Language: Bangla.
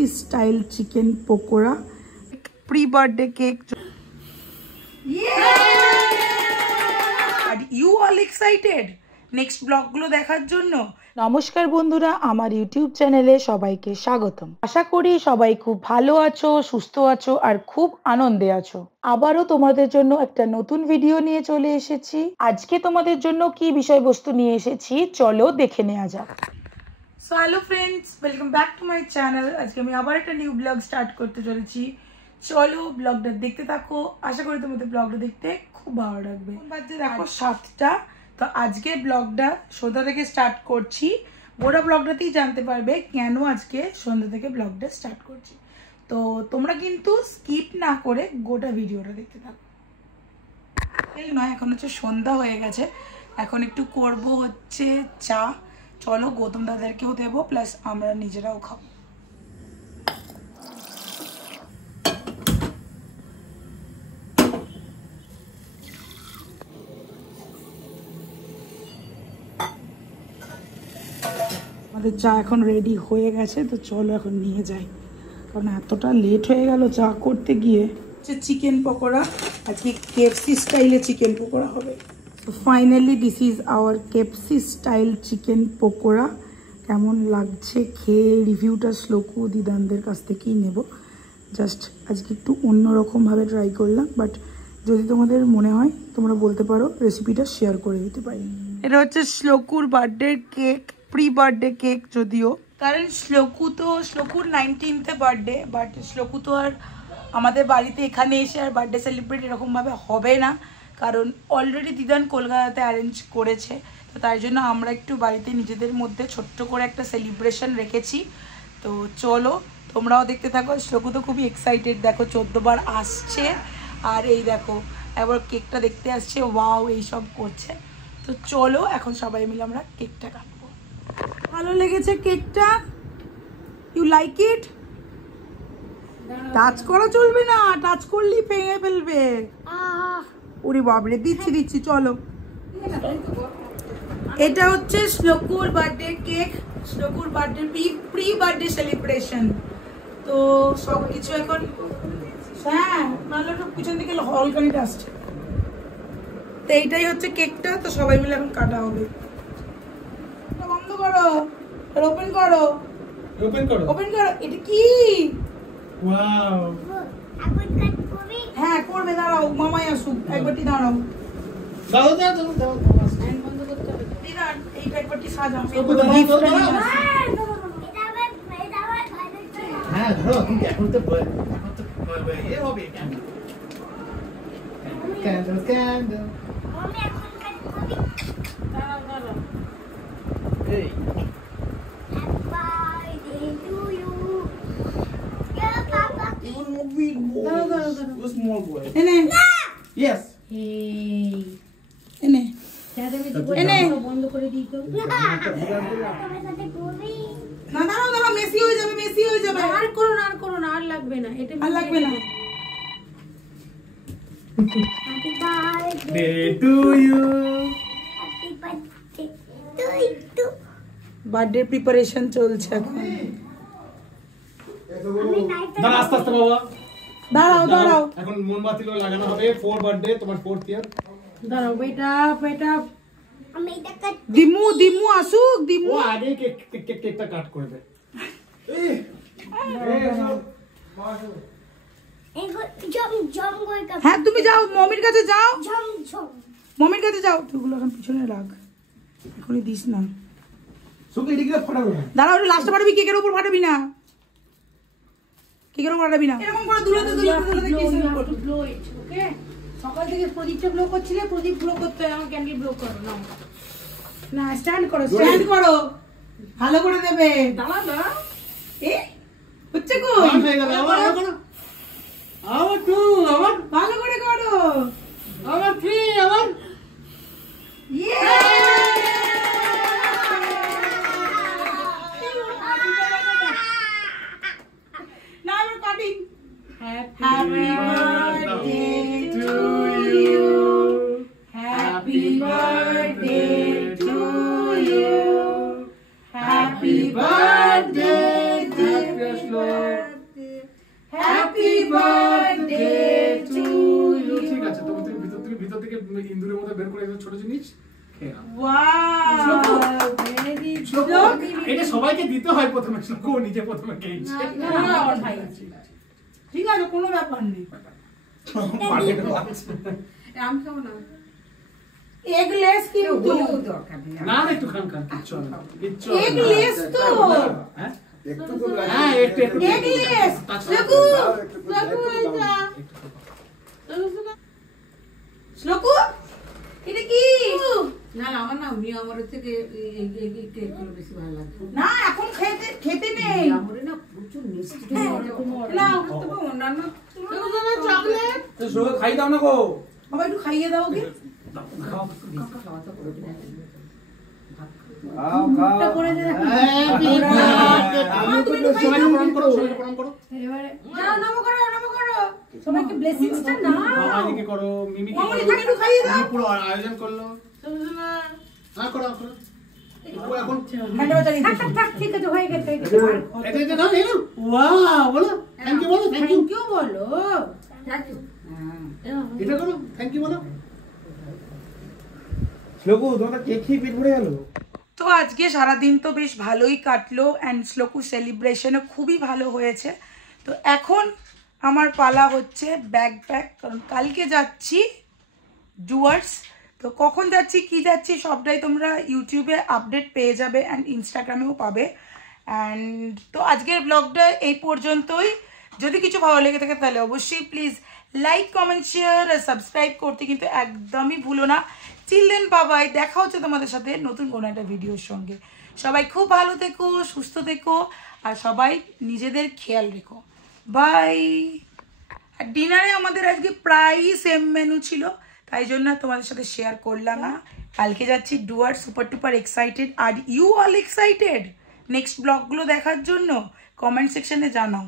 KFC style chicken pakora, pre birthday cake. Are you all excited next ব্লগগুলো দেখার জন্য? নমস্কার বন্ধুরা, আমার ইউটিউব চ্যানেলে সবাইকে স্বাগতম। আশা করি সবাই খুব ভালো আছো, সুস্থ আছো আর খুব আনন্দে আছো। আবারও তোমাদের জন্য একটা নতুন ভিডিও নিয়ে চলে এসেছি। আজকে তোমাদের জন্য কি বিষয়বস্তু নিয়ে এসেছি চলো দেখে নেওয়া যাক। So hello friends, welcome back to my channel. আজকে আমি আবার একটা নিউ ব্লগ স্টার্ট করতে চলেছি। চলো ব্লগটা দেখতে থাকো, আশা করি তোমাদের ব্লগটা দেখতে খুব ভালো লাগবে। বাজে দেখো 7টা। তো আজকে ব্লগটা সন্ধ্যা থেকে স্টার্ট করছি। গোটা ব্লগটাতেই জানতে পারবে কেন আজকে সন্ধ্যা থেকে ব্লগটা স্টার্ট করছি। তো তোমরা কিন্তু স্কিপ না করে গোটা ভিডিওটা দেখতে থাকো। নয়, এখন হচ্ছে সন্ধ্যা হয়ে গেছে। এখন একটু করব হচ্ছে চা। চলো গৌতম দাদারকেও দেবো, প্লাস আমরা নিজেরাও খাবো। আমাদের চা এখন রেডি হয়ে গেছে, তো চলো এখন নিয়ে যাই, কারণ এতটা লেট হয়ে গেল চা করতে গিয়ে। চিকেন পকোড়া, আজকে কেএফসি স্টাইলে চিকেন পকোড়া হবে। তো finally this is our KFC style chicken pakora. কেমন লাগছে খেয়ে রিভিউটা শ্লোকু দিদানদের কাছ থেকেই নেব। জাস্ট আজকে একটু অন্যরকমভাবে ট্রাই করলাম, বাট যদি তোমাদের মনে হয় তোমরা বলতে পারো, রেসিপিটা শেয়ার করে দিতে পারি। এটা হচ্ছে শ্লোকুর birthday cake, pre birthday cake যদিও, কারণ শ্লোকুর 19th বার্থডে, বাট শ্লোকু তো আর আমাদের বাড়িতে এখানে এসে আর বার্থডে সেলিব্রেট এরকমভাবে হবে না, কারণ অলরেডি দিদান কলকাতাতে অ্যারেঞ্জ করেছে। তো তার জন্য আমরা একটু বাড়িতে নিজেদের মধ্যে ছোট্ট করে একটা সেলিব্রেশন রেখেছি। তো চলো তোমরাও দেখতে থাকো। শ্লোকু তো খুবই এক্সাইটেড, দেখো 14 বার আসছে, আর এই দেখো একবার কেকটা দেখতে আসছে, ওয়াও এইসব করছে। তো চলো এখন সবাই মিলে আমরা কেকটা কাটবো। ভালো লেগেছে কেকটা? You like it? টাচ করা চলবে না, টাচ করলেই ভেঙে ফেলবে। ওরে বাবরে, দিচ্ছি চলো। এটা হচ্ছে শ্লোকুর বার্থডে কেক, শ্লোকুর বার্থডে প্রি বার্থডে সেলিব্রেশন। তো সব কিছু এখন, হ্যাঁ নাহলে পিছন দিকে হলকানিটা আসছে। তো এইটাই হচ্ছে কেকটা। তো সবাই মিলে এখন কাটা হবে। বন্ধ করো, ওপেন করো, ওপেন করো। এটা কি? ওয়াও, হ্যাঁ করবে, দাঁড়াও মামাই আসুক, একবারটি দাঁড়াও। দাও বন্ধ করতে হবে। এইটা একবারটি সাজাও। হ্যাঁ ধরো, এখন তো এ হবে ক্যান্ডেল। আমি এখন কাটবি। দাঁড়াও। এই small boy. Yes. বন্ধ করে দিই তো। না দাঁড়াও, মেসি হয়ে যাবে। আর করো না, আর লাগবে না, এটা আর লাগবে না। Happy birthday to you. Happy birthday to you. Birthday preparation চলছে এখন। দাঁড়া, আস্তে বাবা, দাঁড়াও। এখন মোমবাতি লাগানো হবে। 4 বার্থডে, তোমার 4th ইয়ার। দাঁড়াও বেটা, আমি এটা কাট। দিমু আসুক, দিমু আগে কেকটা কাট করবে। হ্যাঁ তুমি যাও, মমির কাছে যাও। মমির কাছে যাও। তুইগুলো এখন পিছনে রাখ, এখনই দিস না। দাঁড়াও, লাস্টে ফাটাবি, কেকের উপর ফাটাবি না। এরকম করে দূরে ওকে। সকাল থেকে প্রদীপটা ব্লো করছিলে, প্রদীপ ব্লো করতে হয়, আমার ক্যান্ডেল ব্লো করো না। স্ট্যান্ড করো, ভালো করে দেবে। দাঁড়া না, এ হচ্ছে কো আমার টু, আমার ভালো করে করো, আমার থ্রি, আমার Happy birthday to you. Happy birthday to you. Happy birthday, dear Slow. মধ্যে বের করে ছোট জিনিস খেয়ে নাও। ওয়াও এটা সবাইকে দিতে হয় প্রথমে, শ্লোক নিজে প্রথমে খেয়েছে। ঠিক আছে, কোনো ব্যাপার নেই। আমি খাবো না, এগলেস কিন্তু না একটু খান কিচ্ছু হবে না, কিচ্ছু হবে না। এগলেস তো হ্যাঁ একটু তো হ্যাঁ একটু এগলেস শ্লোকু শ্লোকু এটা কি? না আমার না মিয়ামরের থেকে কেকগুলো বেশি ভালো লাগে। না এখন খেতে নেই। মিয়ামরে না প্রচুর মিষ্টি, নাও তবে অন্যান্য চকলেট তো সবাই খাই দাও না গো। বাবা একটু খাইয়ে দাও ওকে। খাওয়া তো করে দিন। খাও খাও করে দে সবাই প্রণাম করো, সবাই প্রণাম করো। এবারে যাও নম করো সবাইকে ব্লেসিংসটা নাও। মামাকে করো, মিমিকে মামনি করো। তুমি একটু খাইয়ে দাও। মিমি পুরো আয়োজন করলো। হ্যাঁ করো করো। এখন হ্যান্ডওয়াশ চালিয়ে দাও। থাক ঠিক আছে, হয়ে গেছে। এটা নাও এই নাও। ওয়াও বলো থ্যাংক ইউ বলো, থ্যাংক ইউ। থ্যাংক ইউ বলো। Thank you. এটা করো থ্যাংক ইউ বলো। শ্লোকু তোমার কেক খেয়ে পেট ভরে গেল। তো আজকে সারাদিন তো বেশ ভালোই কাটলো অ্যান্ড শ্লোকু সেলিব্রেশনও খুবই ভালো হয়েছে। তো এখন আমার পালা হচ্ছে ব্যাগ প্যাক, কারণ কালকে যাচ্ছি ডুয়ার্স। তো কখন যাচ্ছি কি যাচ্ছি সবটাই তোমরা ইউটিউবে আপডেট পেয়ে যাবে অ্যান্ড ইনস্টাগ্রামেও পাবে। অ্যান্ড তো আজকের ব্লগটা এই পর্যন্তই। যদি কিছু ভালো লেগে থাকে তাহলে অবশ্যই প্লিজ লাইক কমেন্ট শেয়ার আর সাবস্ক্রাইব করতে কিন্তু একদমই ভুলো না। চিলড্রেন বাবাই, দেখা হচ্ছে তোমাদের সাথে নতুন কোনো একটা ভিডিওর সঙ্গে। সবাই খুব ভালো থেকো, সুস্থ থেকো আর সবাই নিজেদের খেয়াল রেখো। বাই। আর ডিনারে আমাদের আজকে প্রায়ই সেম মেনু ছিল, তাই জন্য তোমাদের সাথে শেয়ার করলাম না। কালকে যাচ্ছি Dooars, super duper excited. Are you all excited next ব্লগগুলো দেখার জন্য? কমেন্ট সেকশনে জানাও।